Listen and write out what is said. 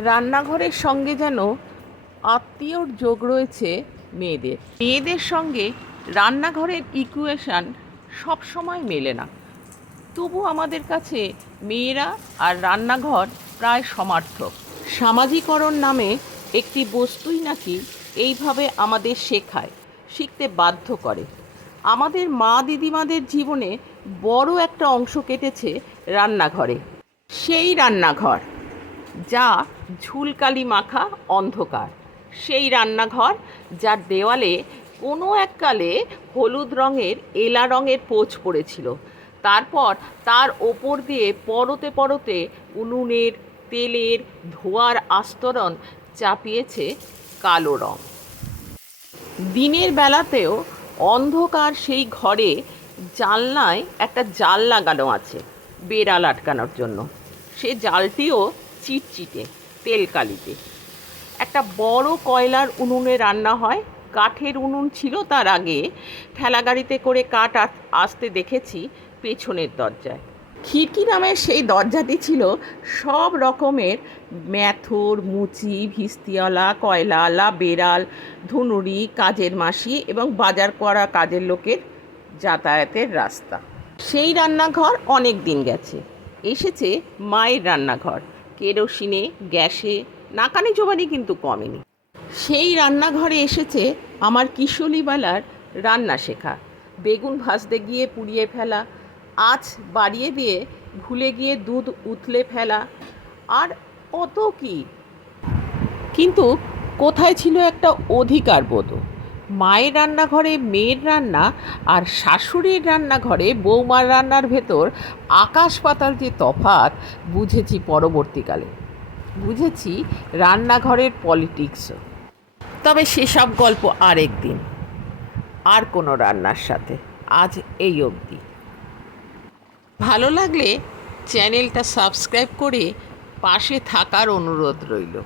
রান্নাঘরের সঙ্গে যেন আত্মীয়র যোগ রয়েছে মেয়েদের। মেয়েদের সঙ্গে রান্নাঘরের ইকুয়েশান সবসময় মেলে না। তবু আমাদের কাছে মেয়েরা আর রান্নাঘর প্রায় সমার্থক। সামাজিকরণ নামে একটি বস্তুই নাকি এইভাবে আমাদের শেখায়, শিখতে বাধ্য করে। আমাদের মা দিদিমাদের জীবনে বড় একটা অংশ কেটেছে রান্নাঘরে, সেই রান্নাঘর। যা ঝুলকালি মাখা অন্ধকার। সেই রান্নাঘর, যার দেওয়ালে কোনো এককালে হলুদ রঙের, এলা রঙের পোচ পড়েছিল। তারপর তার ওপর দিয়ে পরতে পরতে উনুনের, তেলের ধোয়ার আস্তরণ চাপিয়েছে কালো রং। দিনের বেলাতেও অন্ধকার সেই ঘরে জানলায় একটা জাল লাগানো আছে, বেড়াল আটকানোর জন্য। সে জালটিও চিটচিটে, তেলকালিতে। একটা বড় কয়লার উনুনে রান্না হয়। কাঠের উনুন ছিল তার আগে। ঠেলাগাড়িতে করে কাঠ আস- আসতে দেখেছি পেছনের দরজায়। খিড়কি নামের সেই দরজাটি ছিল সব রকমের ম্যাথর, মুচি, ভিস্তিওয়ালা, কয়লাওয়ালা, বেড়াল ধুনুরি কাজের মাসি এবং বাজার করা কাজের লোকের যাতায়াতের রাস্তা। সেই রান্নাঘর অনেক দিন গেছে। এসেছে মায়ের রান্নাঘর। কেরোসিনে, গ্যাসে, নাকানি জোবানি কিন্তু কমেনি। সেই রান্নাঘরে এসেছে আমার কিশোরীবেলার রান্না শেখা। বেগুন ভাজতে গিয়ে পুড়িয়ে ফেলা, আঁচ বাড়িয়ে দিয়ে ভুলে গিয়ে দুধ উতলে ফেলা, আর কত কি? কিন্তু কোথায় ছিল একটা অধিকার বোধ? মায়ের রান্নাঘরে মেয়ের রান্না আর শাশুড়ির রান্নাঘরে বৌমার রান্নার ভেতর আকাশ পাতাল যে তফাৎ বুঝেছি পরবর্তীকালে। বুঝেছি রান্নাঘরের পলিটিক্সও তবে সেসব গল্প আরেক দিন আর কোনো রান্নার সাথে, আজ এই অবধি। ভালো লাগলে চ্যানেলটা সাবস্ক্রাইব করে পাশে থাকার অনুরোধ রইল।